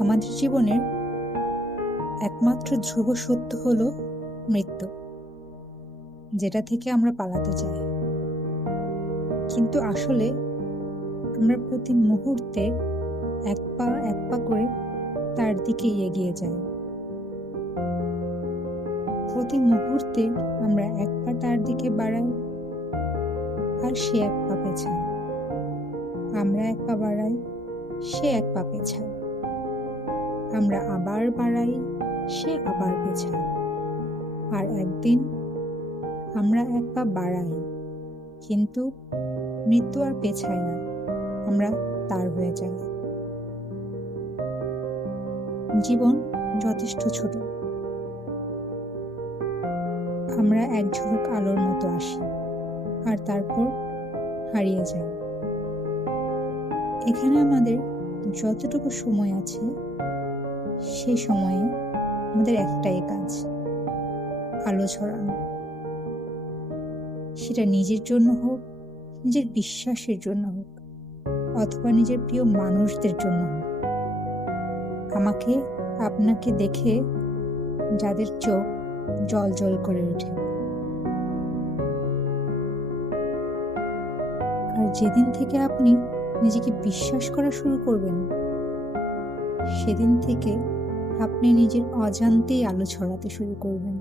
আমাদের জীবনের একমাত্র ধ্রুব সত্য হলো মৃত্যু, যেটা থেকে আমরা পালাতে চাই। কিন্তু আসলে আমরা প্রতি মুহূর্তে এক পা এক পা করে তার দিকে এগিয়ে যাই। প্রতি মুহূর্তে আমরা এক পা তার দিকে বাড়াই আর সে এক পা পেছায় আমরা এক পা বাড়াই, সে এক পা পেছায়। আমরা আবার বাড়াই সে আবার পেছায় আর একদিন আমরা এক পা বাড়াই, কিন্তু মৃত্যু আর পেছায় না, আমরা তার হয়ে যাই। জীবন যথেষ্ট ছোট। আমরা এক ঝলক আলোর মতো আসি, আর তারপর হারিয়ে যাই। এখানে আমাদের যতটুকু সময় আছে সেই সময়ে আমাদের একটাই কাজ, আলো ছড়ানো। সেটা নিজের জন্য হোক, নিজের বিশ্বাসের জন্য হোক, অথবা নিজের প্রিয় মানুষদের জন্য হোক। আমাকে, আপনাকে দেখে যাদের চোখ জল জল করে ওঠে। আর যেদিন থেকে আপনি নিজেকে বিশ্বাস করা শুরু করবেন সেদিন থেকে আপনি নিজের অজান্তেই আলো ছড়াতে শুরু করবেন।